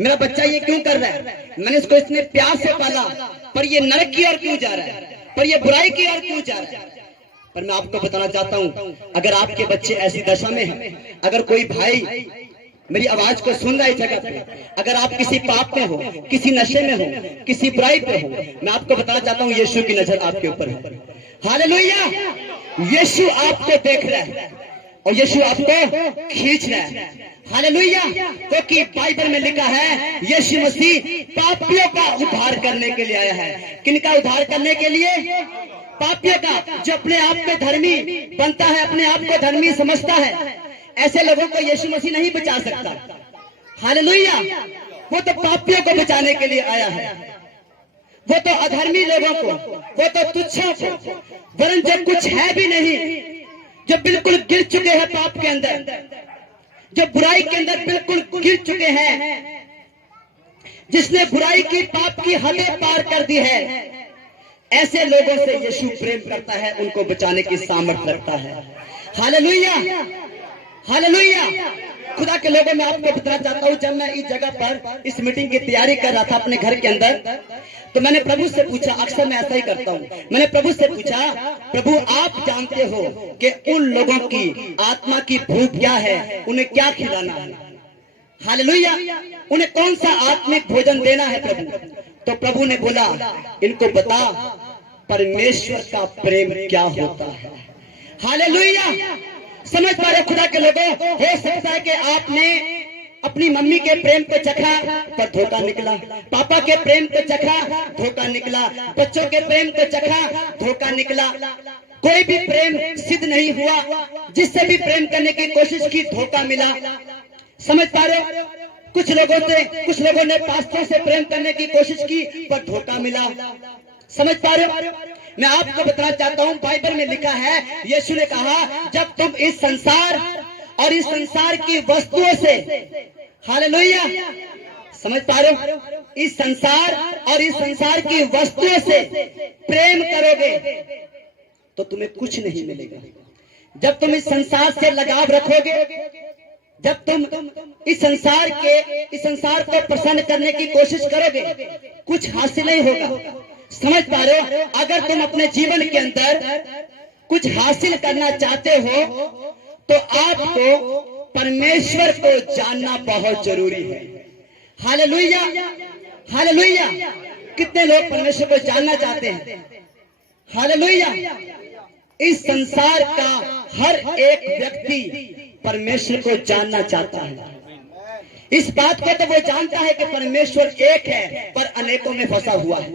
मेरा बच्चा ये क्यों कर रहा है, मैंने इसको इतने प्यार से पाला, पर ये नरक की ओर क्यों जा रहा है, पर ये बुराई की ओर क्यों जा रहा है। पर मैं आपको बताना चाहता हूं, अगर आपके बच्चे ऐसी दशा में हैं, अगर कोई भाई मेरी आवाज को सुन रहा है इस जगह पे, अगर आप किसी पाप में हो, किसी नशे में हो, किसी बुराई पे हो, मैं आपको बताना चाहता हूं यीशु की नजर आपके ऊपर है। हालेलुया। यीशु आपको देख रहा है और यीशु आपको खींच रहा है। हालेलुया। क्योंकि बाइबल में लिखा है यीशु मसीह पापियों का उद्धार करने के लिए आया है। किनका उद्धार करने के लिए? पापियों का, जो अपने आप में धर्मी बनता है, अपने आप को धर्मी समझता है, ऐसे लोगों को यीशु मसीह नहीं बचा सकता। हालेलुया। वो तो पापियों को बचाने के लिए आया है, वो तो अधर्मी लोगों को, वो तो तुच्छों को, वरन जो कुछ है भी नहीं, जो बिल्कुल गिर चुके हैं पाप के अंदर, जो बुराई के अंदर बिल्कुल गिर चुके हैं, जिसने बुराई की, पाप की हदें पार कर दी है, ऐसे लोगों से यीशु प्रेम करता है, उनको बचाने की सामर्थ्य रखता है। हालेलुया। हालेलुया। खुदा के लोगों में आपको बताना चाहता हूं, जब मैं इस जगह पर इस मीटिंग की तैयारी कर रहा था अपने घर के अंदर, तो मैंने प्रभु से पूछा, अक्सर मैं ऐसा ही करता हूं, मैंने प्रभु से पूछा, प्रभु आप जानते हो कि उन लोगों की आत्मा की भूख क्या है, उन्हें क्या खिलाना है। हालेलुया। उन्हें कौन सा आत्मिक भोजन देना है प्रभु। तो प्रभु ने बोला, इनको बता परमेश्वर का प्रेम क्या होता है। हालेलुया। समझ पा रहे खुदा के लोगों, हो सकता है कि आपने अपनी मम्मी के प्रेम को चखा पर धोखा निकला, पापा के प्रेम को चखा धोखा निकला, बच्चों के प्रेम को चखा धोखा निकला, कोई भी प्रेम सिद्ध नहीं हुआ, जिससे भी प्रेम करने की कोशिश की धोखा मिला। समझ पा रहे? कुछ लोगों ने पास्टर से प्रेम करने की कोशिश की पर धोखा मिला। समझ पा रहे? मैं आपको बताना चाहता हूं, बाइबल में लिखा है, यीशु ने कहा, जब तुम इस संसार और इस संसार की वस्तुओं से, हालेलुया, समझ पा रहे हो, इस संसार और इस संसार की वस्तुओं से प्रेम करोगे तो तुम्हें कुछ नहीं मिलेगा। जब तुम इस संसार से लगाव रखोगे, जब तुम इस संसार को प्रसन्न करने की कोशिश करोगे, कुछ हासिल नहीं होगा। समझ पा रहे हो? अगर तुम अपने जीवन के अंदर कुछ हासिल करना चाहते हो तो आपको परमेश्वर को जानना बहुत जरूरी है। हालेलुया। हालेलुया। कितने लोग परमेश्वर को जानना चाहते हैं? हालेलुया। इस संसार का हर एक व्यक्ति परमेश्वर को जानना चाहता है। इस बात को तो वो जानता है कि परमेश्वर एक है, पर अनेकों में फंसा हुआ है।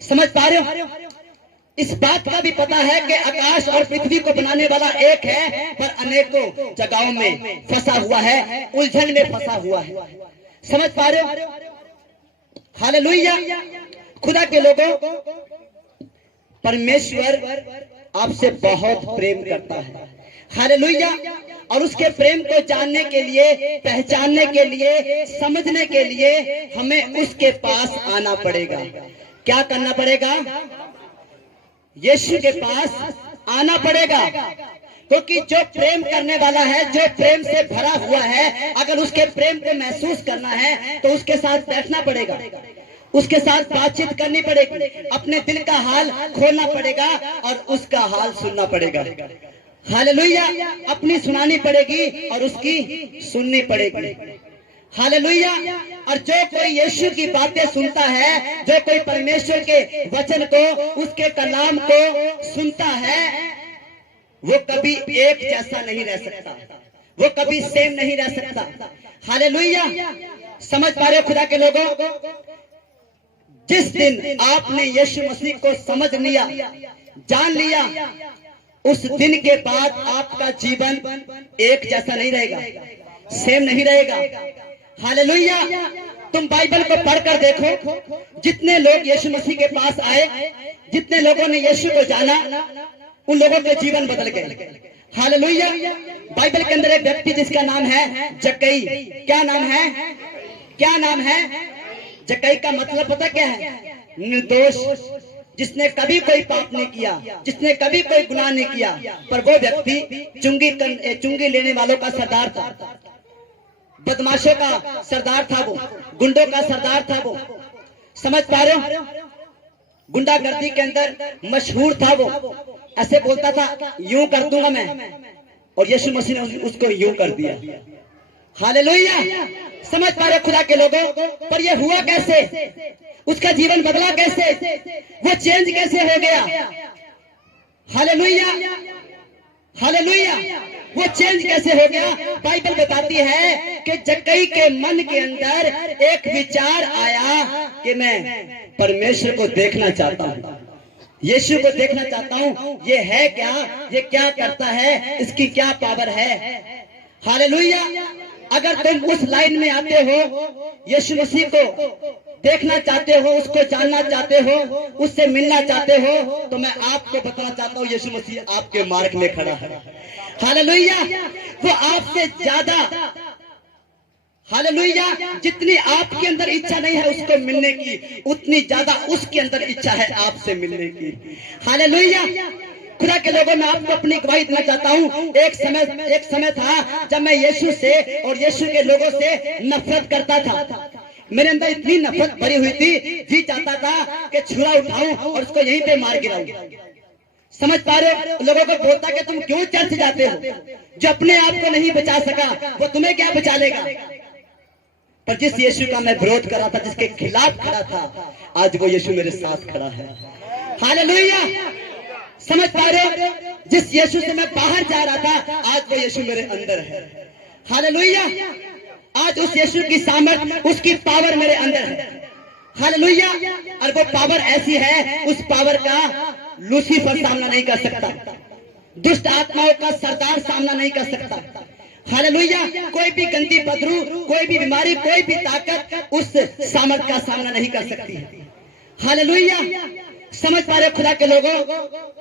समझ पा रहे हो? इस बात का भी पता है कि आकाश और पृथ्वी को बनाने वाला एक है, पर अनेकों जगहों में फंसा हुआ है, उलझन में फंसा हुआ है। समझ पा रहे हो? हालेलुया। खुदा के लोगों, परमेश्वर आपसे बहुत प्रेम करता है। हालेलुया। और उसके प्रेम को जानने के लिए, पहचानने के लिए, समझने के लिए हमें उसके पास आना पड़ेगा। क्या करना पड़ेगा? यीशु के पास आना पड़ेगा। क्योंकि जो प्रेम करने वाला है, जो प्रेम से भरा हुआ है, अगर उसके प्रेम को महसूस करना है तो उसके साथ बैठना पड़ेगा, उसके साथ बातचीत करनी पड़ेगी, अपने दिल का हाल खोलना पड़ेगा और उसका हाल सुनना पड़ेगा। हालेलुया। अपनी सुनानी पड़ेगी और उसकी सुननी पड़ेगी। हालेलुया। और जो कोई यीशु की बातें सुनता है, जो कोई परमेश्वर के वचन को, उसके कलाम को सुनता है, वो कभी एक जैसा नहीं रह सकता, वो कभी सेम नहीं रह सकता। हालेलुया। समझ पा रहे हो खुदा के लोगों? जिस दिन आपने यीशु मसीह को समझ लिया, जान लिया, उस दिन के बाद आपका जीवन एक जैसा नहीं रहेगा, सेम नहीं रहेगा। हालेलुया। तुम बाइबल को पढ़कर देखो, जितने लोग यीशु मसीह के पास आए, जितने लोगों ने यीशु को जाना, उन लोगों के जीवन बदल गए। हालेलुया। बाइबल के अंदर एक व्यक्ति जिसका नाम है जक्कई। क्या नाम है? क्या नाम है? जक्कई का मतलब पता क्या है? निर्दोष, जिसने कभी कोई पाप नहीं किया, जिसने कभी कोई गुनाह नहीं किया, पर वो व्यक्ति चुंगी लेने वालों का सरदार था। बदमाशों का सरदार था वो, गुंडों का सरदार था वो, समझ पा रहे हो? गुंडागर्दी के अंदर मशहूर था वो। ऐसे बोलता था यूं कर दूंगा मैं, और यीशु मसीह ने उसको यूं कर दिया। हालेलुया। समझ पा रहे खुदा के लोगों? पर ये हुआ कैसे? उसका जीवन बदला कैसे? वो चेंज कैसे हो गया? Hallelujah, hallelujah. वो चेंज कैसे हो गया? बाइबल बताती है कि जक्कई के मन के अंदर एक विचार आया कि मैं परमेश्वर को देखना चाहता हूं, यीशु को देखना चाहता हूं। ये है क्या? ये क्या करता है? इसकी क्या पावर है? हालेलुया। अगर तुम उस लाइन में आते हो, यीशु मसीह को देखना चाहते हो, उसको जानना चाहते हो, उससे मिलना चाहते हो, तो मैं आपको बताना चाहता हूं यीशु मसीह आपके मार्ग में खड़ा है। हालेलुया। वो आपसे ज्यादा, हालेलुया, जितनी आपके अंदर इच्छा नहीं है उसको मिलने की, उतनी ज्यादा उसके अंदर इच्छा है आपसे मिलने की। हालेलुया। खुदा के लोगों, मैं आपको अपनी गवाही देना चाहता हूँ। एक समय था जब मैं यीशु से और यीशु के लोगों से नफरत करता था। मेरे अंदर इतनी नफरत भरी हुई थी, जी चाहता था कि छुरा उठाऊं और उसको यहीं पे मार गिराऊं। समझ पा रहे हो? लोगों को बोलता कि तुम क्यों चर्च जाते हो? जो अपने आप को नहीं बचा सका वो तुम्हें क्या बचा लेगा? पर जिस यीशु का मैं विरोध कर रहा था, जिसके खिलाफ खड़ा था, आज वो यीशु मेरे साथ खड़ा है। हालेलुया। समझ पा रहे हो? जिस यीशु से मैं बाहर जा रहा था, आज वो यीशु मेरे अंदर है। हालेलुया। आज उस यीशु की सामर्थ, उसकी पावर मेरे अंदर है। हालेलुया। और वो पावर ऐसी है, उस पावर का लूसीफर सामना नहीं कर सकता, दुष्ट आत्माओं का सरदार सामना नहीं कर सकता। हालेलुया। कोई भी गंदी बदरू, कोई भी बीमारी, कोई भी ताकत उस सामर्थ का सामना नहीं कर सकती है। हालेलुया। समझ पा रहे खुदा के लोगों?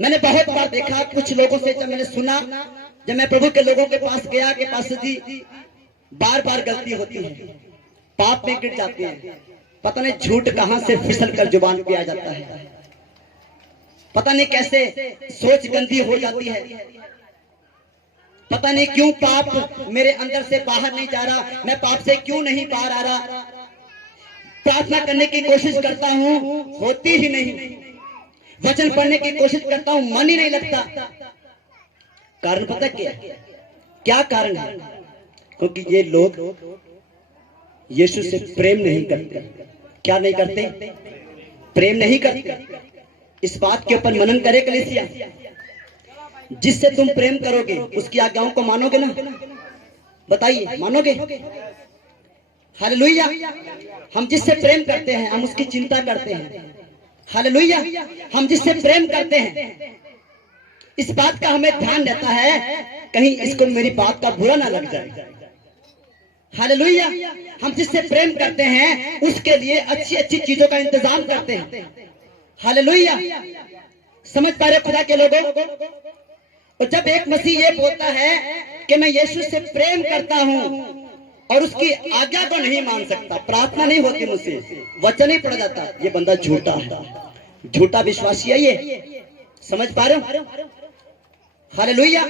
मैंने बहुत बार देखा कुछ लोगों से, जब मैंने सुना, जब मैं प्रभु के लोगों के पास गया कि पास्टर जी बार बार गलती होती है, पाप में गिर जाते हैं, पता नहीं झूठ कहां से फिसल कर जुबान पे आ जाता है, पता नहीं कैसे सोच गंदी हो जाती है, पता नहीं क्यों पाप मेरे अंदर से बाहर नहीं जा रहा, मैं पाप से क्यों नहीं बाहर आ रहा। प्रार्थना करने की कोशिश करता हूं, होती ही नहीं। वचन पढ़ने की कोशिश करता हूं, मन ही नहीं लगता। कारण पता क्या कारण है? क्योंकि ये लोग यीशु से प्रेम नहीं करते। क्या नहीं करते? प्रेम नहीं करते। इस बात के ऊपर मनन करे कलीसिया। जिससे तुम प्रेम करोगे उसकी आज्ञाओं को मानोगे ना? बताइए, मानोगे? हालेलुया। हम जिससे प्रेम करते हैं हम उसकी चिंता करते हैं। हालेलुया। हम जिससे प्रेम करते हैं इस बात का हमें ध्यान रहता है, कहीं इसको मेरी बात का बुरा ना लग जाए। हालेलुया। हम जिससे प्रेम करते हैं उसके लिए अच्छी अच्छी चीजों का इंतजाम करते हैं। हालेलुया। समझ पा रहे खुदा के लोगों? और जब एक मसीह ये बोलता है कि मैं यीशु से प्रेम करता हूं और उसकी आज्ञा को नहीं मान सकता, प्रार्थना नहीं होती मुझसे, वचन नहीं पढ़ा जाता, ये बंदा झूठा है, झूठा विश्वासी है ये। समझ पा रहे हो? हालेलुया।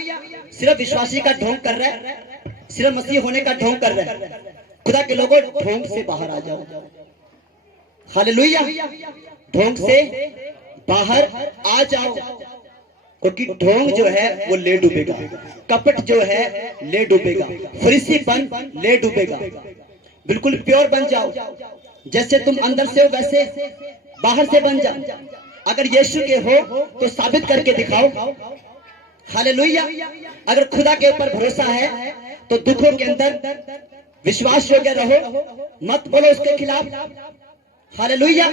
सिर्फ विश्वासी का ढोंग कर रहा है, सिर्फ मसीह होने का ढोंग कर रहा है। खुदा के लोगों, ढोंग से बाहर आ जाओ। हालेलुया। ढोंग से बाहर आ जाओ, क्योंकि ढोंग जो है वो ले डूबेगा, कपट जो है ले डूबेगा, फरीसीपन ले डूबेगा। बिल्कुल प्योर बन जाओ, जैसे तुम अंदर से हो वैसे बाहर से बन जाओ। अगर यीशु के हो तो साबित करके दिखाओ। हालेलुया। अगर खुदा के ऊपर भरोसा है तो दुखों के अंदर विश्वास योग्य रहो, मत बोलो उसके खिलाफ। हालेलुया।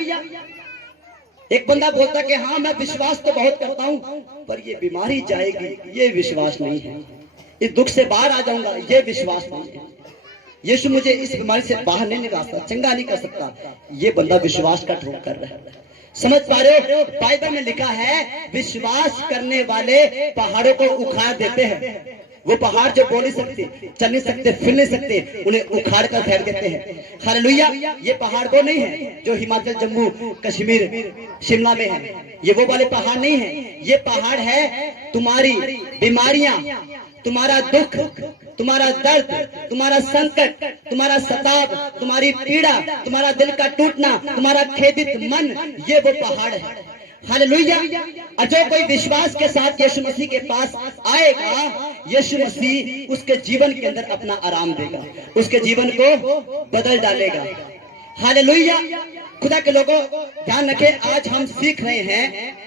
एक बंदा बोलता कि हाँ मैं विश्वास तो बहुत करता हूं, पर ये बीमारी जाएगी, ये विश्वास नहीं है। इस दुख से बाहर आ जाऊंगा, ये विश्वास नहीं है। यीशु मुझे इस बीमारी से बाहर नहीं निकाल सकता, चंगा नहीं कर सकता, ये बंदा विश्वास का ढोंग कर रहा है। समझ पा रहे हो? बाइबल में लिखा है विश्वास करने वाले पहाड़ों को उखाड़ देते हैं। वो पहाड़ जो बोल नहीं सकते, चल नहीं सकते, फिर नहीं सकते, उन्हें उखाड़ कर फेंक देते हैं। हालेलुया। ये पहाड़ वो नहीं है जो हिमाचल, जम्मू, कश्मीर, शिमला में है। ये वो वाले पहाड़ नहीं है। ये पहाड़ है तुम्हारी बीमारियां, तुम्हारा दुख, तुम्हारा दर्द, तुम्हारा संकट, तुम्हारा सताव, तुम्हारी पीड़ा, तुम्हारा दिल का टूटना, तुम्हारा खेदित मन, ये वो पहाड़ है। हालेलुया। और जो कोई विश्वास के साथ यीशु मसीह के पास आएगा, यीशु मसीह उसके जीवन के अंदर अपना आराम देगा, उसके जीवन को बदल डालेगा। हालेलुया। खुदा के लोगों ध्यान रखें, आज हम सीख रहे हैं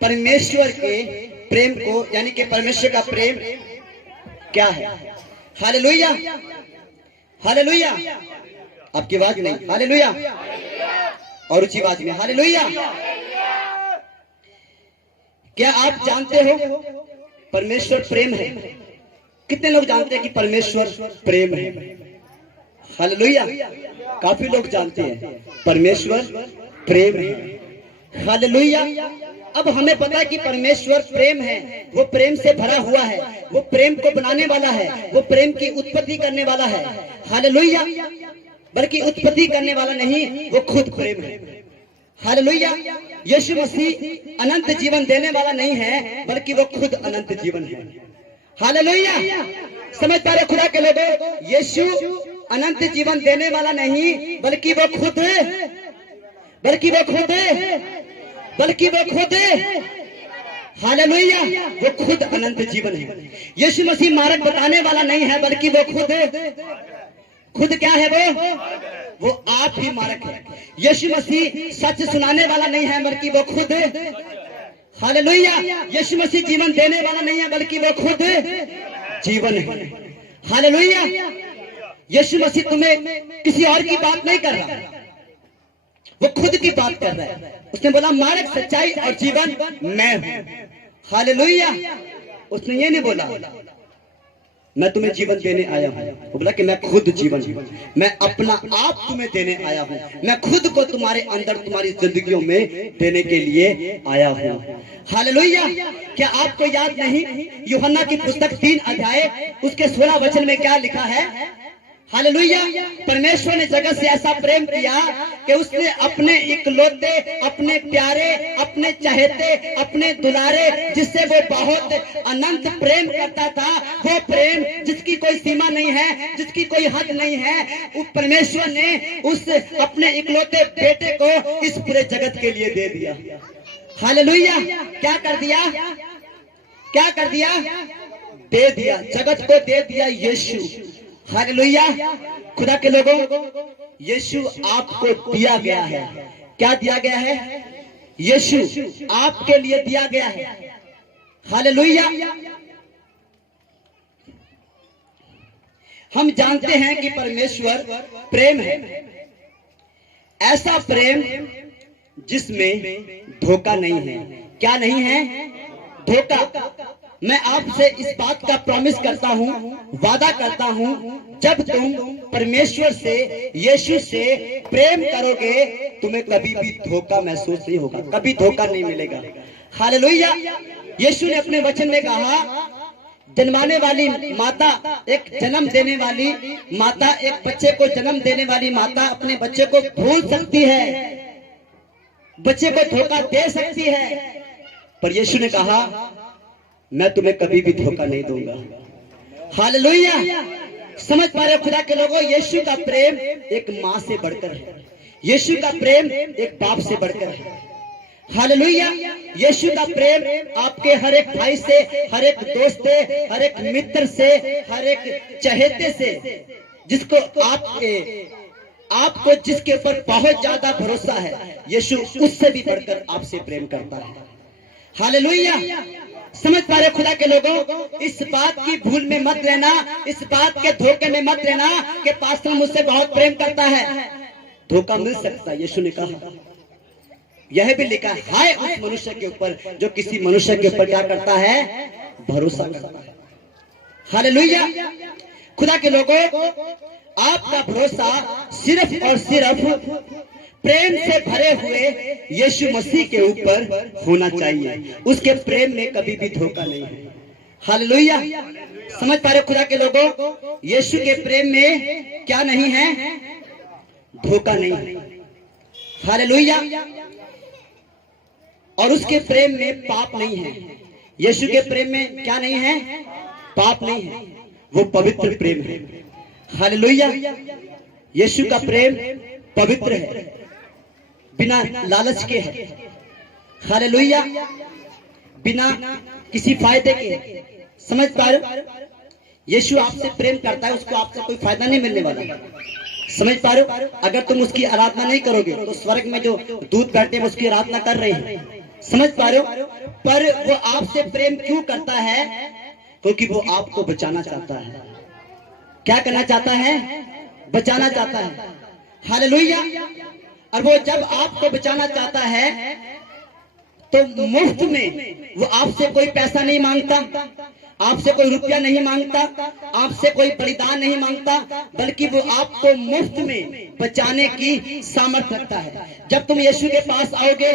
परमेश्वर के प्रेम को, यानी कि परमेश्वर का प्रेम क्या है। हालेलुया। हालेलुया। आपकी आवाज नहीं, हालेलुया, और ऊंची आवाज में हालेलुया। क्या आप जानते हो परमेश्वर प्रेम है? कितने लोग जानते हैं कि परमेश्वर प्रेम है? हालेलुया। काफी लोग जानते हैं परमेश्वर प्रेम है। हालेलुया। अब हमें पता है कि परमेश्वर प्रेम है, वो प्रेम से भरा हुआ है, वो प्रेम को बनाने वाला है, वो प्रेम की उत्पत्ति करने वाला है। हालेलुया। बल्कि उत्पत्ति करने वाला नहीं, वो खुद प्रेम है। हालेलुया। यीशु मसीह अनंत जीवन देने वाला नहीं है, बल्कि वो खुद अनंत जीवन है। हालेलुया। समझ पा रहे खुदा के लोगों, यीशु अनंत जीवन देने वाला नहीं, बल्कि वो खुद है, बल्कि वो खुद है, बल्कि वो खुद है। हालेलुया। वो खुद अनंत जीवन है। यीशु मसीह मार्ग बताने वाला नहीं है, बल्कि वो खुद है। खुद क्या है? वो आप ही मार्ग है। यीशु मसीह सच सुनाने वाला नहीं है, बल्कि वो खुद है। हालेलुया। यीशु मसीह जीवन देने वाला नहीं है, बल्कि वो खुद जीवन है। हालेलुया। यीशु मसीह तुम्हें किसी और की बात नहीं कर रहा, वो खुद की बात कर रहा है। उसने बोला मार्ग, सच्चाई और जीवन मैं हूं। हालेलुया। उसने ये नहीं बोला मैं तुम्हें जीवन देने आया हूं, वो बोला कि मैं खुद जीवन हूं, मैं अपना आप तुम्हें देने आया हूं, मैं खुद को तुम्हारे अंदर, तुम्हारी जिंदगियों में देने के लिए आया हूं। हालेलुया। क्या आपको याद नहीं यूहन्ना की पुस्तक 3 अध्याय उसके 16 वचन में क्या लिखा है? हालेलुया। परमेश्वर ने जगत से ऐसा प्रेम किया कि उसने अपने इकलौते, अपने प्यारे, अपने चहेते, अपने दुलारे, जिससे वो बहुत अनंत प्रेम करता था, वो प्रेम जिसकी कोई सीमा नहीं है, जिसकी कोई हद नहीं है, उस परमेश्वर ने उस अपने इकलौते बेटे को इस पूरे जगत के लिए दे दिया। हालेलुया। क्या कर दिया? क्या कर दिया? दे दिया, जगत को दे दिया यीशु। हालेलुया। खुदा के लोगों, यीशु आपको दिया गया है। क्या दिया गया है? यीशु आपके लिए दिया गया है। हालेलुया। हम जानते हैं कि परमेश्वर प्रेम है, ऐसा प्रेम जिसमें धोखा नहीं है। क्या नहीं है? धोखा। मैं आपसे इस बात का प्रॉमिस करता हूं, वादा करता हूं, जब तुम परमेश्वर से, यीशु से प्रेम करोगे, तुम्हें कभी भी धोखा महसूस नहीं होगा, कभी धोखा नहीं मिलेगा। हालेलुया। यीशु ने अपने वचन में कहा, जन्माने वाली माता, एक जन्म देने वाली माता, एक बच्चे को जन्म देने वाली माता अपने बच्चे को भूल सकती है, बच्चे को धोखा दे सकती है, पर यीशु ने कहा मैं तुम्हें कभी भी धोखा नहीं दूंगा। हालेलुया। समझ पा रहे खुदा के लोगों, यीशु का प्रेम एक माँ से बढ़कर है, यीशु का प्रेम एक बाप से बढ़कर है। हालेलुया। यीशु का प्रेम आपके हर एक भाई से, हर एक दोस्त से, हर एक मित्र से, हर एक चहेते से, जिसको आपको जिसके ऊपर बहुत ज्यादा भरोसा है, यीशु उससे भी बढ़कर आपसे प्रेम करता है। हालेलुया। समझ पा रहे खुदा के लोगों, इस बात की भूल में मत रहना, इस बात के धोखे में मत रहना कि पास्टर मुझसे बहुत प्रेम करता है। धोखा मिल सकता है। यीशु ने कहा, यह भी लिखा है, हाय उस मनुष्य के ऊपर जो किसी मनुष्य के ऊपर क्या करता है? भरोसा करता है। हालेलुया। खुदा के लोगों, आपका भरोसा सिर्फ और सिर्फ प्रेम से भरे हुए यीशु मसीह के ऊपर होना चाहिए। उसके प्रेम में कभी भी धोखा नहीं है। हालेलुया। समझ पा रहे खुदा के लोगों, यीशु के प्रेम में क्या नहीं है? धोखा नहीं है। हालेलुया। और उसके प्रेम में पाप नहीं है। यीशु के प्रेम में क्या नहीं है? पाप नहीं है, वो पवित्र प्रेम है। हालेलुया। यीशु का प्रेम पवित्र है, बिना लालच के है। हालेलुया। बिना किसी फायदे के। समझ पा रहे हो? यीशु आपसे प्रेम करता है, उसको आपसे कोई फायदा नहीं मिलने वाला। समझ पा रहे हो? अगर तुम उसकी आराधना नहीं करोगे तो स्वर्ग में जो दूत बैठे हैं उसकी आराधना कर रहे हैं। समझ पा रहे हो? पर वो आपसे प्रेम क्यों करता है? क्योंकि वो आपको बचाना चाहता है। क्या करना चाहता है? बचाना चाहता है। हालेलुया। और वो जब आपको बचाना चाहता है तो मुफ्त में वो आपसे कोई पैसा नहीं मांगता, आपसे कोई रुपया नहीं मांगता, आपसे कोई बलिदान नहीं मांगता, बल्कि वो आपको मुफ्त में बचाने की सामर्थ्य रखता है। जब तुम यीशु के पास आओगे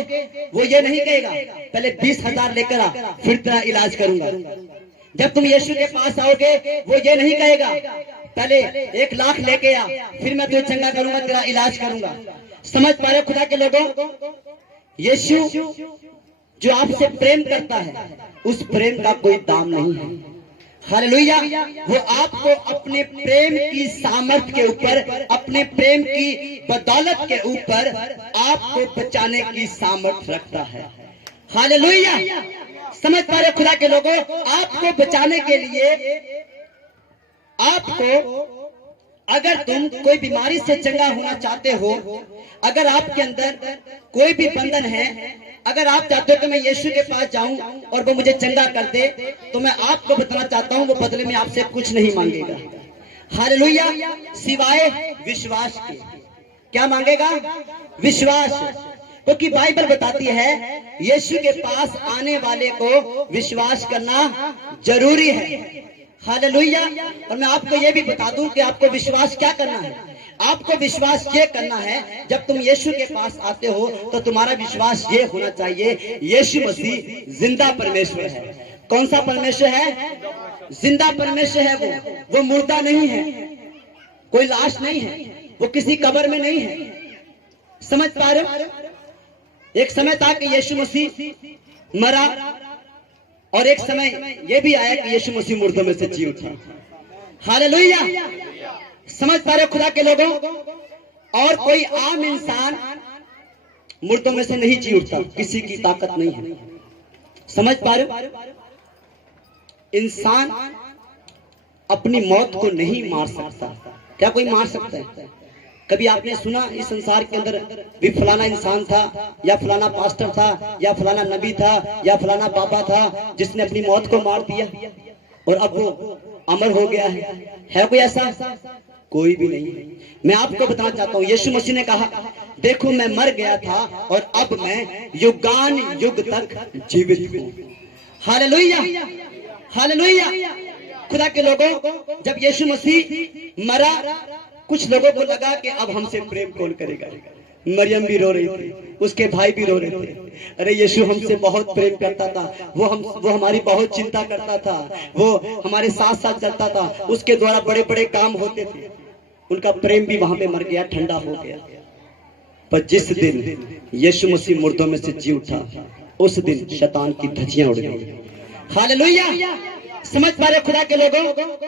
वो ये नहीं कहेगा पहले 20,000 लेकर आ फिर तेरा इलाज करूंगा। जब तुम यीशु के पास आओगे वो ये नहीं कहेगा पहले 1 लाख लेके आ फिर मैं तुझे चंगा करूंगा, तेरा इलाज करूंगा। समझ पा रहे खुदा के लोगों? यीशु जो आपसे प्रेम करता है उस प्रेम का कोई दाम नहीं है। हालेलुया। वो आपको अपने प्रेम की सामर्थ्य के ऊपर, अपने प्रेम की बदौलत के ऊपर आपको बचाने की सामर्थ्य रखता है। हालेलुया। समझ पा रहे खुदा के लोगों? आपको बचाने के लिए आपको, अगर तुम कोई बीमारी से चंगा होना चाहते हो, अगर आपके अंदर कोई भी बंधन है, अगर आप चाहते हो कि मैं यीशु के पास जाऊं और वो मुझे चंगा कर दे, तो मैं आपको बताना चाहता हूं वो बदले में आपसे कुछ नहीं मांगेगा। हालेलुया। सिवाय विश्वास के। क्या मांगेगा? विश्वास। क्योंकि बाइबल बताती है यीशु के पास आने वाले को विश्वास करना जरूरी है। हालेलुया। और मैं आपको यह भी बता दूं कि आपको विश्वास क्या करना है। आपको विश्वास ये करना है, जब तुम यीशु के पास आते हो तो तुम्हारा विश्वास ये होना चाहिए यीशु मसीह जिंदा परमेश्वर है। कौन सा परमेश्वर है? जिंदा परमेश्वर है। वो मुर्दा नहीं है, कोई लाश नहीं है, वो किसी कब्र में नहीं है। समझ पा रहे हो? एक समय था कि यीशु मसीह मरा और एक समय ये भी आया कि यीशु मसीह मुर्दों में से जी उठा। हालेलुया। समझ पा रहे खुदा के लोगों? और कोई आम इंसान मुर्दों में से नहीं जी उठता, किसी की ताकत नहीं है। समझ पा रहे? इंसान अपनी मौत को नहीं मार सकता। क्या कोई मार सकता है? कभी आपने सुना इस संसार के अंदर भी फलाना इंसान था या फलाना पास्टर था या फलाना नबी था या फलाना बाबा था जिसने अपनी मौत को मार दिया और अब वो अमर हो गया है कोई ऐसा? कोई भी नहीं है। मैं आपको बताना चाहता हूँ यीशु मसीह ने कहा देखो मैं मर गया था और अब मैं युगान युग तक जीवित हूँ। हालेलुया। हालेलुया। खुदा के लोगों, जब यीशु मसीह मरा कुछ लोगों को लगा कि अब हमसे प्रेम कौन करेगा। मरियम भी रो रही थी, उसके भाई भी रो रहे थे। अरे यीशु हमसे बहुत प्रेम करता था, वो हमारी बहुत चिंता करता था, वो हमारे साथ साथ चलता था, उसके द्वारा बड़े बड़े काम होते थे। उनका प्रेम भी वहां पे मर गया, ठंडा हो गया। पर जिस दिन यीशु मसीह मुर्दों में से जी उठा उस दिन शैतान की धज्जियां उड़ गई। हालेलुया। समझ पा रहे खुदा के लोगों?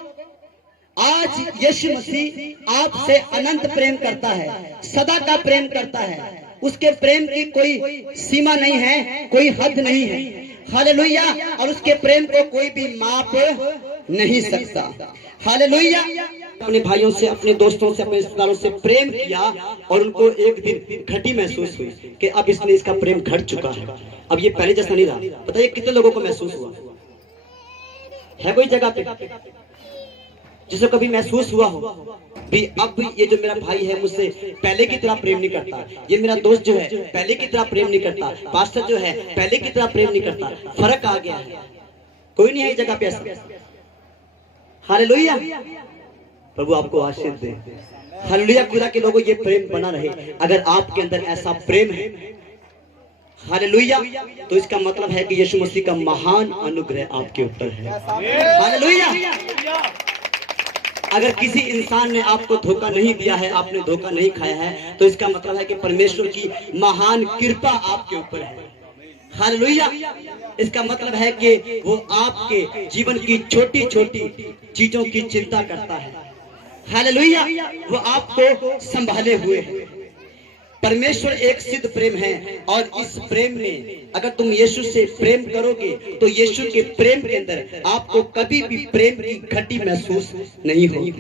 आज यीशु मसीह आपसे अनंत प्रेम करता है, सदा का प्रेम करता है। उसके प्रेम की कोई सीमा नहीं है, कोई हद नहीं है। हालेलुया। और उसके प्रेम को कोई भी माप नहीं सकता। हालेलुया। अपने भाइयों से, अपने दोस्तों से, अपने रिश्तेदारों से प्रेम किया और उनको एक दिन घटी महसूस हुई कि अब इसने इसका प्रेम घट चुका है, अब ये पहले जैसा नहीं रहा। बताइए कितने लोगों को महसूस हुआ है? कोई जगह पे जिसे कभी महसूस हुआ हो भी अब ये जो मेरा भाई है मुझसे पहले की तरह प्रेम नहीं करता, ये मेरा दोस्त जो है पहले की तरह प्रेम नहीं करता, पास्टर जो है पहले की तरह प्रेम नहीं करता, फर्क आ गया है। कोई नहीं है जगह पे ऐसा। हालेलुया। प्रभु आपको आशीष दे। हालेलुया। खुदा के लोगों, ये प्रेम बना रहे। अगर आपके अंदर ऐसा प्रेम है, हालेलुया, तो इसका मतलब है कि यीशु मसीह का महान अनुग्रह आपके ऊपर है। हालेलुया। अगर किसी इंसान ने आपको धोखा नहीं दिया है, आपने धोखा नहीं खाया है, तो इसका मतलब है कि परमेश्वर की महान कृपा आपके ऊपर है। हालेलुया। इसका मतलब है कि वो आपके जीवन की छोटी छोटी चीजों की चिंता करता है। हालेलुया, वो आपको संभाले हुए है। परमेश्वर एक सिद्ध प्रेम है और इस प्रेम में अगर तुम यीशु से प्रेम करोगे तो यीशु के प्रेम के अंदर आपको कभी भी प्रेम की घटी महसूस नहीं होगी।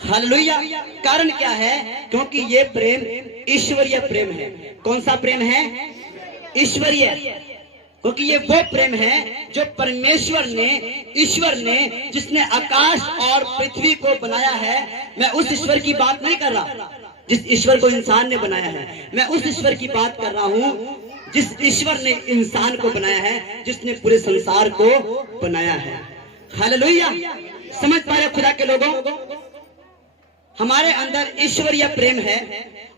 हालेलुया, कारण क्या है? क्योंकि ये प्रेम ईश्वरीय प्रेम है। कौन सा प्रेम है? ईश्वरीय। क्योंकि ये वो प्रेम है जो ईश्वर ने जिसने आकाश और पृथ्वी को बनाया है। मैं उस ईश्वर की बात नहीं कर रहा जिस ईश्वर को इंसान ने बनाया है, मैं उस ईश्वर की बात कर रहा हूं जिस ईश्वर ने इंसान को बनाया है, जिसने पूरे संसार को बनाया है। हालेलुया, समझ पा रहे खुदा के लोगों? हमारे अंदर ईश्वरीय प्रेम है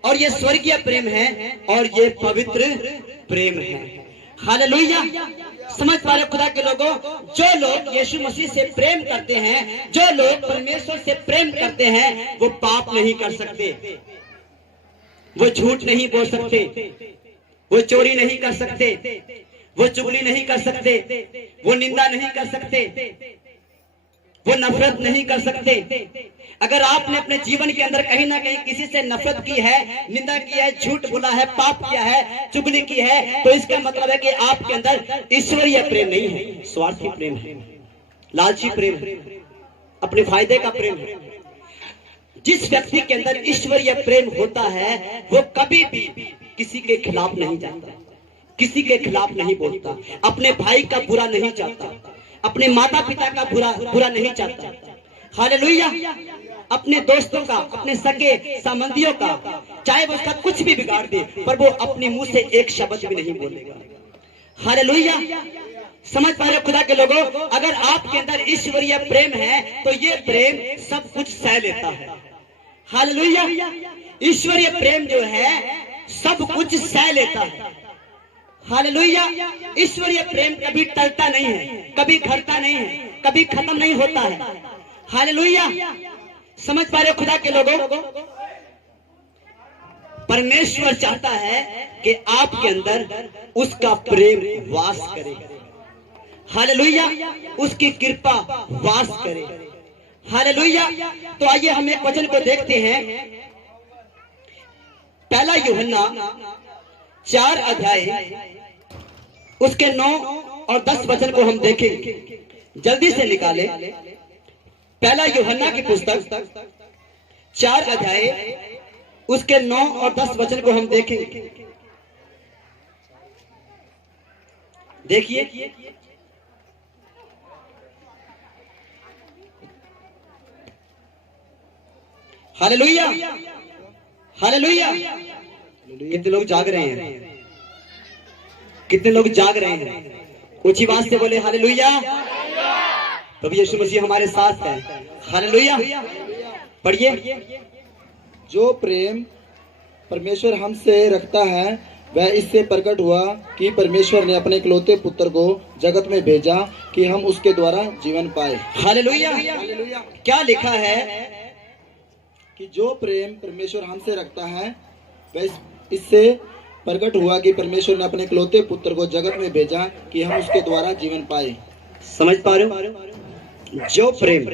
और ये स्वर्गीय प्रेम है और ये पवित्र प्रेम है। हालेलुया, समझ पा रहे खुदा के लोगों? जो लोग यीशु मसीह से प्रेम करते हैं, जो लोग परमेश्वर से प्रेम करते हैं, वो पाप नहीं कर सकते, वो झूठ नहीं बोल सकते, वो चोरी नहीं कर सकते, वो चुगली नहीं कर सकते, वो निंदा नहीं कर सकते, वो नफरत नहीं कर सकते। अगर आपने अपने जीवन के अंदर कहीं ना कहीं किसी से नफरत की है, निंदा की है, झूठ बोला है, पाप किया है, चुगली की है, तो इसका मतलब है कि आपके अंदर ईश्वरीय प्रेम नहीं है, स्वार्थी प्रेम है, लालची प्रेम है, अपने फायदे का प्रेम है। जिस व्यक्ति के अंदर ईश्वरीय प्रेम होता है वो कभी भी किसी के खिलाफ नहीं जाता, किसी के खिलाफ नहीं बोलता, अपने भाई का बुरा नहीं चाहता, अपने माता पिता का बुरा नहीं चाहता। हालेलुया, अपने दोस्तों का, अपने सगे संबंधियों का, चाहे वो उसका कुछ भी बिगाड़ दे, पर वो अपने मुंह से एक शब्द भी नहीं बोलेगा। हालेलुया, समझ पा रहे खुदा के लोगों? अगर आपके अंदर ईश्वरीय प्रेम है तो ये प्रेम सब कुछ सह लेता है। हालेलुया, ईश्वरीय प्रेम जो है सब कुछ सह लेता है। हालेलुया, ईश्वरीय प्रेम कभी टलता नहीं है, कभी घटता नहीं है, कभी खत्म नहीं होता है। हालेलुया, समझ पा रहे खुदा के लोगों? परमेश्वर चाहता है कि आपके अंदर उसका प्रेम वास करे। हालेलुया, उसकी कृपा वास करे। हालेलुया, तो आइए हम एक वचन को देखते हैं। पहला यूहन्ना 4 अध्याय उसके 9 और 10 वचन को हम देखेंगे, जल्दी से निकाले। पहला यूहन्ना की पुस्तक 4 अध्याय उसके 9 और 10 वचन को हम देखेंगे। देखिए, हालेलुया, हालेलुया। कितने लोग जाग रहे हैं? कितने लोग जाग रहे हैं? ऊंची आवाज से बोले हालेलुया। प्रभु यीशु मसीह हमारे साथ है। हालेलुया, पढ़िए। जो प्रेम परमेश्वर हमसे रखता है वह इससे प्रकट हुआ कि परमेश्वर ने अपने इकलौते पुत्र को जगत में भेजा कि हम उसके द्वारा जीवन पाए। हालेलुया, क्या लिखा है? कि जो प्रेम परमेश्वर हमसे रखता है वह इससे प्रकट हुआ कि परमेश्वर ने अपने इकलौते पुत्र को जगत में भेजा कि हम उसके द्वारा जीवन पाए। समझ पा रहे हो? जो प्रेम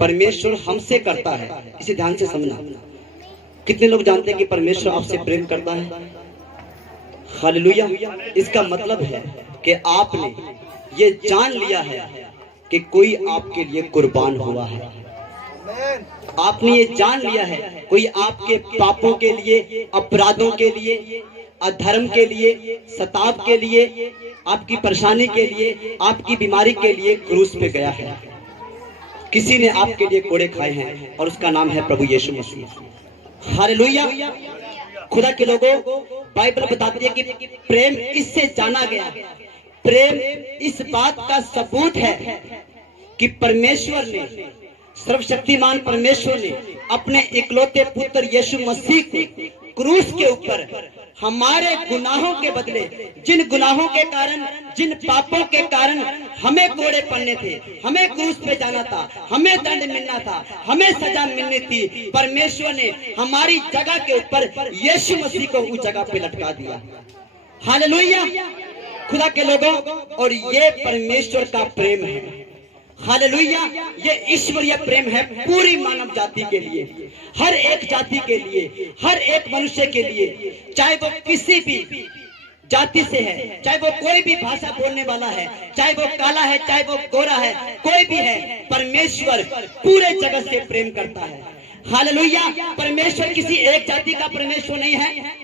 परमेश्वर हमसे करता है, इसे ध्यान से समझना। कितने लोग जानते हैं कि परमेश्वर आपसे प्रेम करता है? हालेलुया, इसका मतलब है कि आपने ये जान लिया है कि कोई आपके लिए कुर्बान हुआ है। आपने ये जान लिया है कोई आपके पापों के लिए, अपराधों के लिए, अधर्म के लिए, सताव के लिए, आपकी परेशानी के लिए, आपकी बीमारी के लिए क्रूस पे गया है। किसी ने आपके लिए कोड़े खाए हैं और उसका नाम है प्रभु यीशु मसीह। हालेलुया, खुदा के लोगों, बाइबल बताती है कि प्रेम इससे जाना गया। प्रेम इस बात का सबूत है कि परमेश्वर ने, सर्वशक्तिमान परमेश्वर ने अपने इकलौते पुत्र यीशु मसीह को क्रूस के ऊपर हमारे गुनाहों के बदले, जिन गुनाहों के कारण, जिन पापों के कारण हमें कोड़े पड़ने थे, हमें क्रूस पे जाना था, हमें दंड मिलना था, हमें सजा मिलनी थी, परमेश्वर ने हमारी जगह के ऊपर यीशु मसीह को उस जगह पे लटका दिया। हालेलुया, खुदा के लोगों, और ये परमेश्वर का प्रेम है। हालेलुया, ये ईश्वरीय प्रेम है पूरी मानव जाति के लिए, हर एक जाति के लिए, हर एक मनुष्य के लिए, चाहे वो किसी भी जाति से है, चाहे वो कोई भी भाषा बोलने वाला है, चाहे वो काला है, चाहे वो गोरा है, कोई भी है, परमेश्वर पूरे जगत से प्रेम करता है। हालेलुया, परमेश्वर किसी एक जाति का परमेश्वर नहीं है,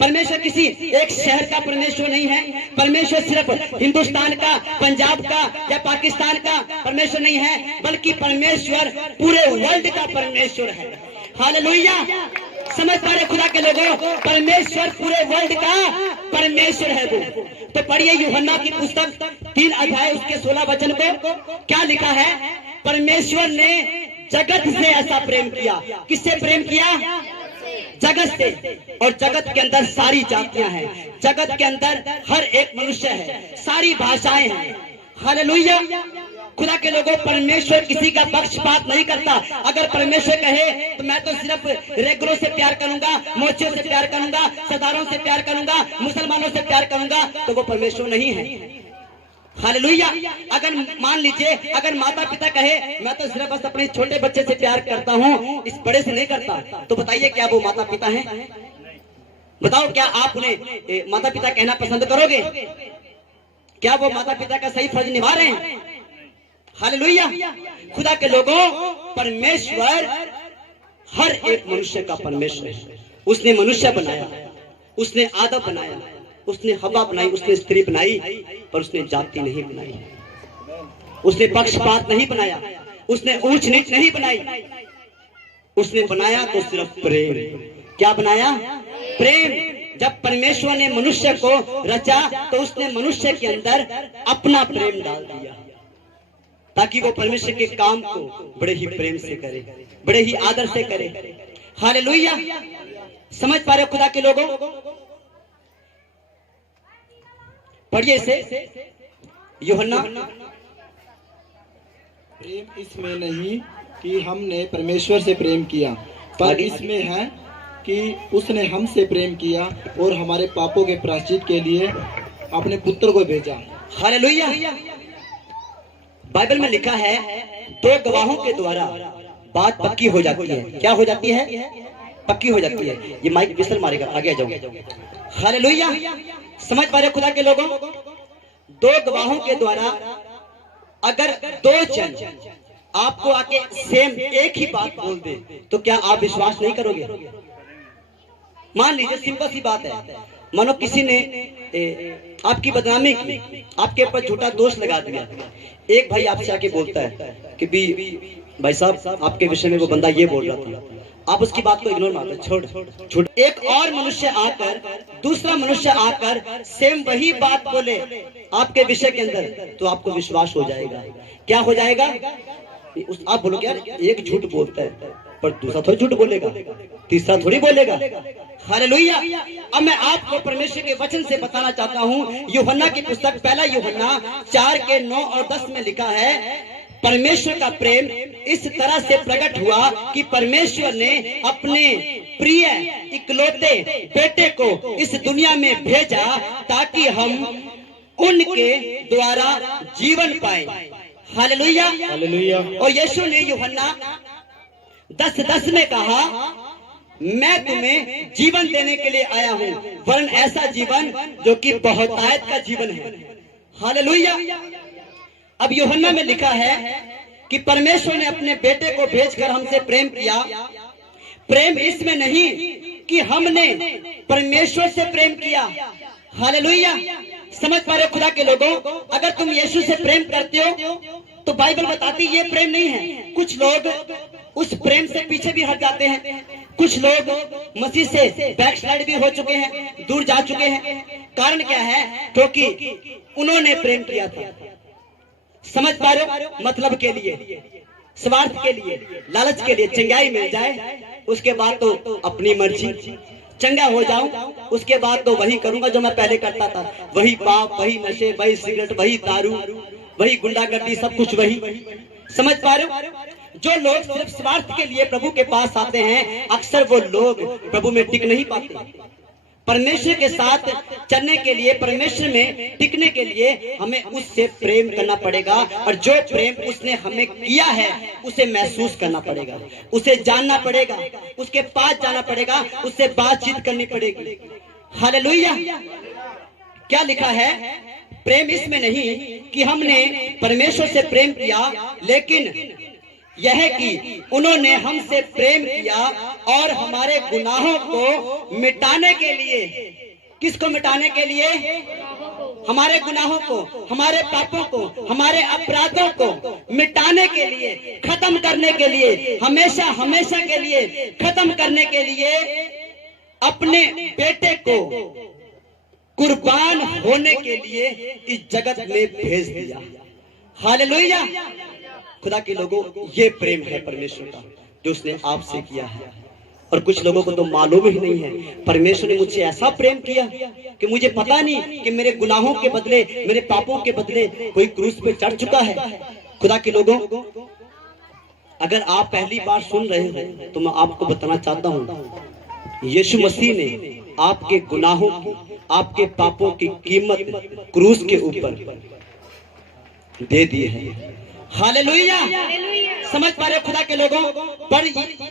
परमेश्वर किसी एक शहर का परमेश्वर नहीं है, परमेश्वर सिर्फ हिंदुस्तान का, पंजाब का या पाकिस्तान का परमेश्वर नहीं है, बल्कि परमेश्वर पूरे वर्ल्ड का परमेश्वर है। हालेलुया, समझ पा रहे खुदा के लोगों, परमेश्वर पूरे वर्ल्ड का परमेश्वर है वो। तो पढ़िए यूहन्ना की पुस्तक 3 अध्याय उसके 16 वचन को, क्या लिखा है? परमेश्वर ने जगत से ऐसा प्रेम किया। किससे प्रेम किया? जगत से। और जगत के अंदर सारी जातियां हैं, जगत के अंदर हर एक मनुष्य है, सारी भाषाएं हैं। हालेलुया, खुदा के लोगों, परमेश्वर किसी का पक्षपात नहीं करता। अगर परमेश्वर कहे तो मैं तो सिर्फ रेगरों से प्यार करूंगा, मोचियों से प्यार करूंगा, सरदारों से प्यार करूंगा, मुसलमानों से प्यार करूंगा, तो वो परमेश्वर नहीं है। हालेलुया, अगर मान लीजिए अगर माता पिता कहे मैं तो सिर्फ बस अपने छोटे बच्चे से प्यार करता हूँ, इस बड़े से नहीं करता, तो बताइए क्या वो माता पिता हैं? बताओ, क्या आप उन्हें माता पिता कहना पसंद करोगे? क्या वो माता पिता का सही फर्ज निभा रहे हैं? हालेलुया, खुदा के लोगों, परमेश्वर हर एक मनुष्य का परमेश्वर है। उसने मनुष्य बनाया, उसने आदम बनाया, उसने हवा बनाई, उसने स्त्री बनाई, पर उसने जाति नहीं बनाई, उसने पक्षपात नहीं बनाया, उसने ऊंच नीच नहीं बनाई, उसने बनाया तो सिर्फ प्रेम। क्या बनाया? प्रेम। जब परमेश्वर ने मनुष्य को रचा तो उसने मनुष्य के अंदर अपना प्रेम डाल दिया, ताकि वो परमेश्वर के काम को बड़े ही प्रेम से करे, बड़े ही आदर से करे। हालेलुया, समझ पा रहे खुदा के लोगों? पढ़िए इसे, यूहन्ना। प्रेम इसमें नहीं कि हमने परमेश्वर से प्रेम किया, पर इसमें है कि उसने हमसे प्रेम किया और हमारे पापों के प्रायश्चित के लिए अपने पुत्र को भेजा। हालेलुया, बाइबल में लिखा है 2 गवाहों के द्वारा बात पक्की हो जाती है। क्या हो जाती है? पक्की हो जाती है। ये माइक विसल मारेगा, आगे आ जाओ। हालेलुया, समझ पा रहे खुदा के लोगों? 2 गवाहों के द्वारा अगर 2 जन आपको आके सेम एक ही बात बोल दे तो क्या आप विश्वास नहीं करोगे? मान लीजिए सिंपल सी बात है, मानो किसी ने आपकी बदनामी की, आपके ऊपर झूठा दोष लगा दिया। एक भाई आपसे आके बोलता है कि भाई साहब आपके विषय में वो बंदा ये बोल रहा था, आप उसकी बात को इग्नोर मारते, छोड़। एक और मनुष्य आकर, दूसरा मनुष्य आकर सेम वही बात बोले आपके विषय के अंदर, तो आपको विश्वास हो जाएगा। क्या हो जाएगा? आप बोलोगे यार एक झूठ बोलता है, पर दूसरा थोड़ी झूठ बोलेगा, तीसरा थोड़ी बोलेगा। हालेलुया, अब मैं आपको परमेश्वर के वचन से बताना चाहता हूँ। यूहन्ना की पुस्तक 1 यूहन्ना 4 के 9 और 10 में लिखा है, परमेश्वर का प्रेम इस तरह से प्रकट हुआ कि परमेश्वर ने अपने प्रिय इकलौते बेटे को इस दुनिया में भेजा ताकि हम उनके द्वारा जीवन पाए। Hallelujah, hallelujah. और यीशु ने यूहन्ना 10:10 में कहा, मैं तुम्हें जीवन देने के लिए आया हूँ, वरन ऐसा जीवन जो कि बहुतायत का जीवन है। हालेलुया। अब यूहन्ना में लिखा है कि परमेश्वर ने अपने बेटे को भेजकर हमसे प्रेम किया। प्रेम इसमें नहीं कि हमने परमेश्वर से प्रेम किया। हालेलुया, समझ पा रहे खुदा के लोगों? अगर तुम यीशु से प्रेम करते हो तो बाइबल बताती ये प्रेम नहीं है। कुछ लोग उस प्रेम से पीछे भी हट जाते हैं, कुछ लोग मसीह से बैकस्लाइड भी हो चुके हैं, दूर जा चुके हैं। कारण क्या है? क्योंकि उन्होंने प्रेम किया था, समझ पा रहे हो, मतलब के लिए, स्वार्थ के लिए, लालच के लिए। चंगाई मिल जाए उसके बाद तो अपनी मर्जी, चंगा हो जाऊं उसके बाद तो वही करूंगा जो मैं पहले करता था, वही पाप, वही नशे, वही सिगरेट, वही दारू, वही गुंडागर्दी, सब कुछ वही। समझ पा रहे हो? जो लोग सिर्फ स्वार्थ के लिए प्रभु के पास आते हैं, अक्सर वो लोग प्रभु में टिक नहीं पाते। परमेश्वर के साथ चलने के लिए, परमेश्वर में टिकने के लिए हमें उससे प्रेम करना पड़ेगा, और जो प्रेम उसने हमें किया है उसे महसूस करना पड़ेगा, उसे जानना पड़ेगा, उसके पास जाना पड़ेगा, उससे बातचीत करनी पड़ेगी। हालेलुया। क्या लिखा है? प्रेम इसमें नहीं कि हमने परमेश्वर से प्रेम किया, लेकिन यह कि उन्होंने हमसे प्रेम किया और हमारे गुनाहों को मिटाने के लिए। किसको मिटाने के लिए? हमारे गुनाहों को, हमारे पापों को, हमारे अपराधों को मिटाने के लिए, खत्म करने के लिए, हमेशा हमेशा के लिए खत्म करने के लिए अपने बेटे को कुर्बान होने के लिए इस जगत में भेज दिया। हालेलुया। खुदा के लोगों, ये प्रेम है परमेश्वर का जो उसने आपसे किया है। और कुछ लोगों को तो मालूम ही नहीं है, परमेश्वर ने मुझसे ऐसा प्रेम किया कि मुझे पता नहीं कि मेरे गुनाहों के बदले, मेरे पापों के बदले कोई क्रूस पे चढ़ चुका है। खुदा के लोगों, अगर आप पहली बार सुन रहे हो तो मैं आपको बताना चाहता हूँ, यीशु मसीह ने आपके गुनाहों की, आपके पापों की कीमत क्रूस के ऊपर दे दी है। हालेलुया। समझ पा रहे हो खुदा के लोगों?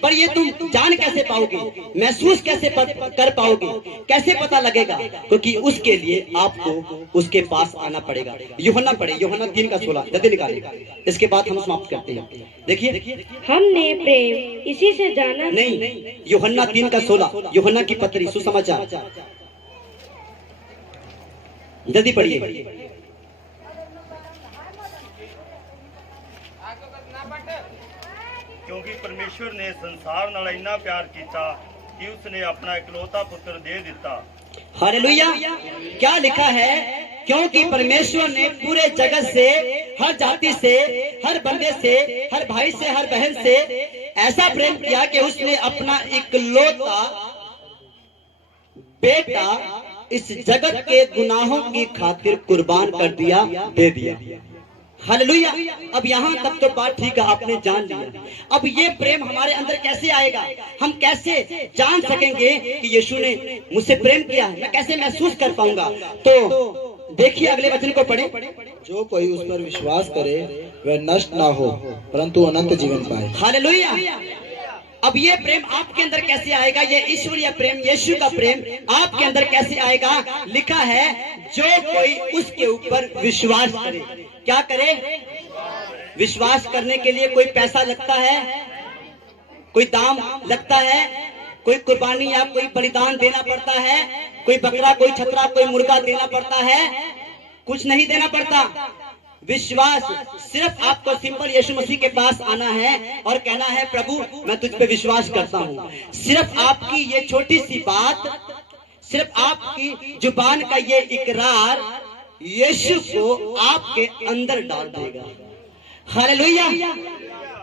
पर ये तुम जान कैसे पाओगे, महसूस कैसे कर पाओगे, कैसे पता लगेगा? क्योंकि उसके लिए आपको उसके पास आना पड़ेगा। यूहन्ना 3:16 जल्दी निकालिए, इसके बाद हम समाप्त करते हैं। देखिए, हमने प्रेम इसी से जाना नहीं, यूहन्ना 3:16, यूहन्ना की पत्री सुसमाचार, जल्दी पढ़िए। क्योंकि परमेश्वर ने संसार नाल इन्ना प्यार किया कि उसने अपना इकलौता पुत्र दे दिता। हालेलुया। क्या लिखा है? क्योंकि परमेश्वर ने पूरे जगत से, हर जाति से, हर बंदे से, हर भाई से, हर बहन से ऐसा प्रेम किया कि उसने अपना इकलौता बेटा इस जगत के गुनाहों की खातिर कुर्बान कर दिया, दे दिया। हालेलुया। अब यहाँ तक तो बात ठीक है, आपने जान लिया। अब ये प्रेम हमारे अंदर कैसे आएगा? हम कैसे जान सकेंगे कि यीशु ने मुझसे प्रेम किया है? मैं कैसे महसूस कर पाऊंगा? तो देखिए अगले वचन को पढ़ें। जो कोई उस पर विश्वास करे वह नष्ट ना हो परंतु अनंत जीवन पाए। हालेलुया। अब ये प्रेम आपके अंदर कैसे आएगा? ये ईश्वरीय प्रेम, यीशु का प्रेम आपके अंदर कैसे आएगा? लिखा है, जो कोई उसके ऊपर विश्वास करे। क्या करे? विश्वास करने के लिए कोई पैसा लगता है, कोई दाम लगता है, कोई कुर्बानी या कोई बलिदान देना पड़ता है, कोई बकरा, कोई छतरा, कोई मुर्गा देना पड़ता है? कुछ नहीं देना पड़ता। विश्वास सिर्फ आपको सिंपल यीशु मसीह के पास आना है और कहना है, प्रभु मैं तुझ पे विश्वास करता हूँ। सिर्फ आपकी ये छोटी सी बात, सिर्फ आपकी जुबान का ये इकरार यीशु को आपके अंदर डाल देगा। हालेलुया।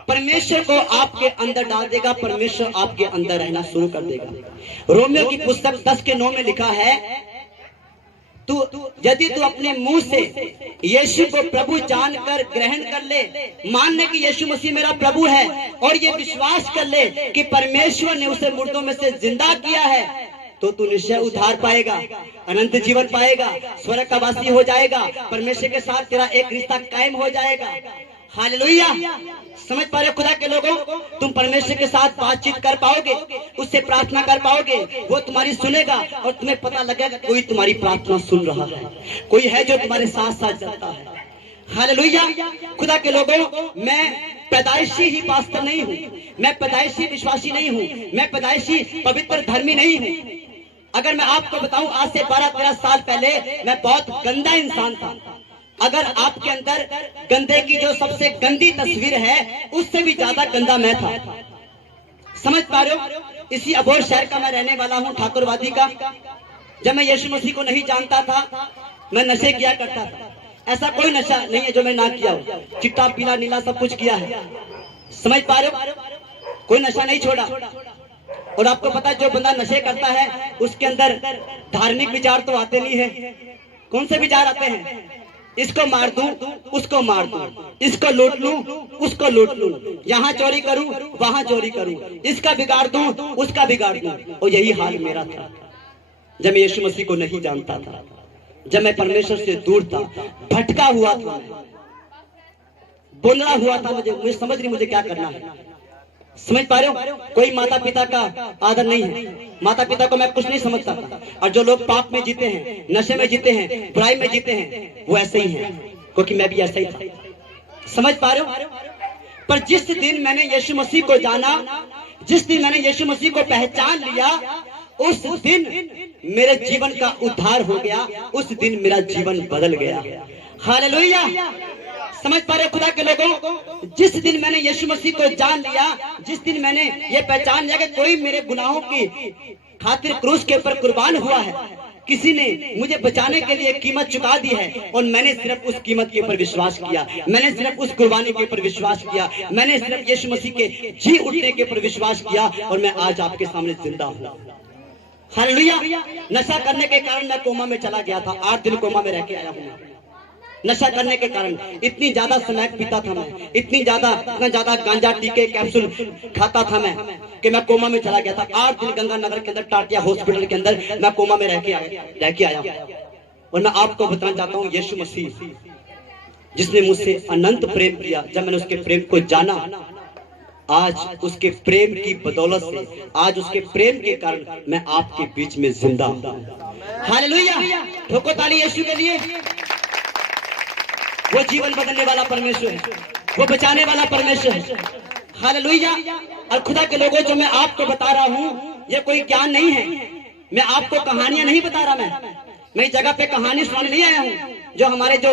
परमेश्वर को आपके अंदर डाल देगा, परमेश्वर आपके अंदर रहना शुरू कर देगा। रोमियो की पुस्तक 10:9 में लिखा है, यदि तू अपने मुंह से यीशु को प्रभु जानकर ग्रहण कर ले, मान ले कि यीशु मसीह मेरा प्रभु है, और ये विश्वास कर ले कि परमेश्वर ने उसे मुर्दों में से जिंदा किया है, तो तू निश्चय उद्धार पाएगा, अनंत जीवन पाएगा, स्वर्ग का वासी हो जाएगा, परमेश्वर के साथ तेरा एक रिश्ता कायम हो जाएगा। हालेलुया। समझ पा रहे हो खुदा के लोगों? तुम परमेश्वर के साथ बातचीत कर पाओगे, उससे प्रार्थना कर पाओगे, वो तुम्हारी सुनेगा और तुम्हें पता लगेगा कोई तुम्हारी प्रार्थना सुन रहा है, कोई है जो तुम्हारे साथ साथ चलता है। हालेलुया। खुदा के लोगों, मैं पैदाइशी ही पास्टर नहीं हूँ, मैं पैदाइशी विश्वासी नहीं हूँ, मैं पैदाइशी पवित्र धर्मी नहीं हूँ। अगर मैं आपको बताऊं, आज से 12-13 साल पहले मैं बहुत गंदा इंसान था। अगर आपके अंदर गंदे की जो सबसे गंदी तस्वीर है, उससे भी ज्यादा गंदा मैं था। समझ पा रहे हो? इसी अबोर शहर का मैं रहने वाला हूँ, ठाकुरवादी का। जब मैं यीशु मसीह को नहीं जानता था, मैं नशे किया करता था। ऐसा कोई नशा नहीं है जो मैं ना किया हो, चिट्टा पीला नीला सब कुछ किया है। समझ पा रहे हो? कोई नशा नहीं छोड़ा। और आपको पता है, जो बंदा नशे करता है उसके अंदर धार्मिक विचार तो आते नहीं है। कौन से विचार आते हैं? इसको मार दूं, उसको मार दूं, इसको लूट लूं, उसको लूट लूं, यहाँ चोरी करूं, वहां चोरी करूं, इसका बिगाड़ दूं, उसका बिगाड़ दूं। और यही हाल मेरा था। जब मैं यीशु मसीह को नहीं जानता था, जब मैं परमेश्वर से दूर था, भटका हुआ था, बोलना हुआ था, मुझे समझ नहीं मुझे क्या करना है। समझ पा रहे हो? कोई माता पिता का आदर नहीं है। माता पिता को मैं कुछ नहीं समझता था। और जो लोग पाप में जीते हैं, नशे में जीते हैं, बुराई में जीते हैं, वो ऐसे ही हैं, क्योंकि मैं भी ऐसा ही था। समझ पा रहे हो? पर जिस दिन मैंने यीशु मसीह को जाना, जिस दिन मैंने यीशु मसीह को पहचान लिया, उस दिन मेरे जीवन का उद्धार हो गया, उस दिन मेरा जीवन बदल गया। हालेलुया। समझ पा रहे खुदा के लोगों? जिस दिन मैंने यीशु मसीह को जान लिया, जिस दिन मैंने ये पहचान लिया कि कोई मेरे गुनाहों की खातिर क्रूस के ऊपर कुर्बान हुआ है, किसी ने मुझे बचाने के लिए कीमत चुका दी है, और मैंने सिर्फ उस कीमत के ऊपर विश्वास किया, मैंने सिर्फ उस कुर्बानी के ऊपर विश्वास किया, मैंने सिर्फ यीशु मसीह के जी उठने के ऊपर विश्वास किया, और मैं आज आपके सामने जिंदा हूँ। हालेलुया। नशा करने के कारण मैं कोमा में चला गया था, 8 दिन कोमा में रह के आया हूँ। नशा करने के कारण इतनी ज्यादा स्नैक पीता था मैं, इतना ज्यादा गांजा टीके कैप्सूल खाता था मैं कि मैं कोमा में चला गया था। 8 दिन गंगानगर के अंदर टाटिया हॉस्पिटल के अंदर मैं कोमा में रह के आया। और मैं आपको बताना चाहता हूँ, यीशु मसीह जिसने मुझसे अनंत प्रेम किया, जब मैंने उसके प्रेम को जाना, आज उसके प्रेम की बदौलत से, आज उसके प्रेम के कारण मैं आपके बीच में जिंदा हूँ। हालेलुया। ठोको ताली यीशु के लिए। वो जीवन बदलने वाला परमेश्वर है, वो बचाने वाला परमेश्वर है। हालेलुया। और खुदा के लोगों, जो मैं आपको बता रहा हूँ, ये कोई ज्ञान नहीं है, मैं आपको कहानियां नहीं बता रहा। मैं इस जगह पे कहानी सुनाने नहीं आया हूँ, जो हमारे जो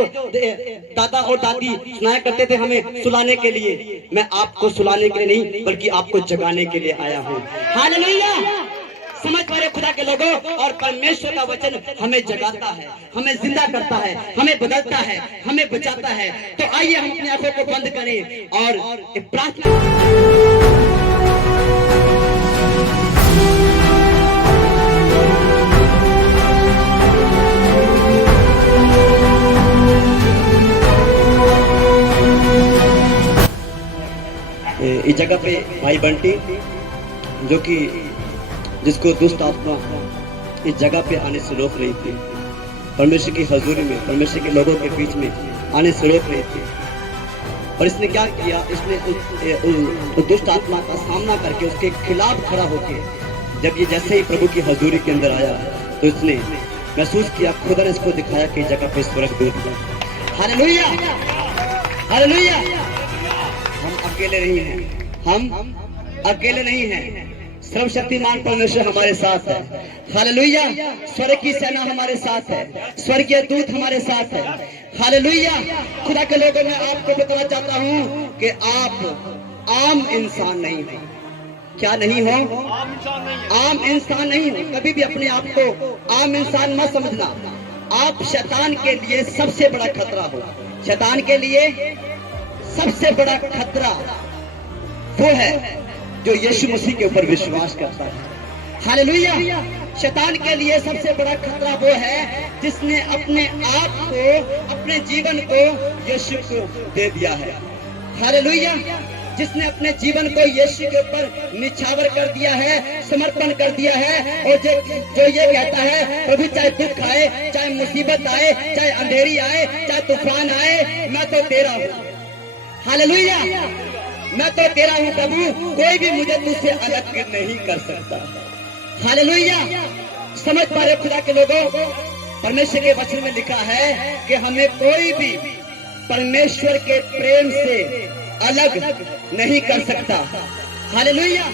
दादा और दादी सुनाया करते थे हमें सुलाने के लिए। मैं आपको सुलाने के लिए नहीं, बल्कि आपको जगाने के लिए आया हूँ। हालेलुया। समझ पा रहे खुदा के लोगों? और परमेश्वर का वचन हमें जगाता है, हमें जिंदा करता है, हमें बदलता है, हमें बचाता है। तो आइए हम अपनी आंखों को बंद करें और प्रार्थना। इस जगह पे भाई बंटी, जो कि जिसको दुष्ट आत्मा इस जगह पे आने से रोक रही थी, परमेश्वर की हजूरी में, परमेश्वर के लोगों के बीच में आने से रोक रही थी। और इसने क्या किया? इसने उस दुष्ट आत्मा का सामना करके उसके खिलाफ खड़ा होकर, जब ये जैसे ही प्रभु की हजूरी के अंदर आया, तो इसने महसूस किया, खुदा ने इसको दिखाया कि जगह पे स्वर्गदूत है। हालेलुया। हालेलुया। हम अकेले नहीं हैं, हम अकेले नहीं हैं। सर्वशक्तिमान परमेश्वर हमारे साथ है। हालेलुया। स्वर्ग की सेना हमारे साथ है, स्वर्गीय दूत हमारे साथ है। हालेलुया। खुदा के लोगों, मैं आपको बताना चाहता हूँ कि आप आम इंसान नहीं हो। क्या नहीं हो? आम इंसान नहीं हो। कभी भी अपने आप को आम इंसान मत समझना। आप शैतान के लिए सबसे बड़ा खतरा हो। शैतान के लिए सबसे बड़ा खतरा वो है जो यीशु मसीह के ऊपर विश्वास करता है। हालेलुया। शैतान के लिए सबसे बड़ा खतरा वो है जिसने अपने आप को, अपने जीवन को यीशु को दे दिया है। हालेलुया। जिसने अपने जीवन को यीशु के ऊपर निछावर कर दिया है, समर्पण कर दिया है, और जो ये कहता है, प्रभु चाहे दुख आए, चाहे मुसीबत आए, चाहे अंधेरी आए, चाहे तूफान आए, मैं तो तेरा हूँ। हालेलुया। मैं तो तेरा हूँ प्रभु, कोई भी मुझे तुझसे अलग नहीं कर सकता। हालेलुया। समझ पा रहे खुदा के लोगों? परमेश्वर के वचन में लिखा है कि हमें कोई भी परमेश्वर के प्रेम से अलग नहीं कर सकता। हालेलुया।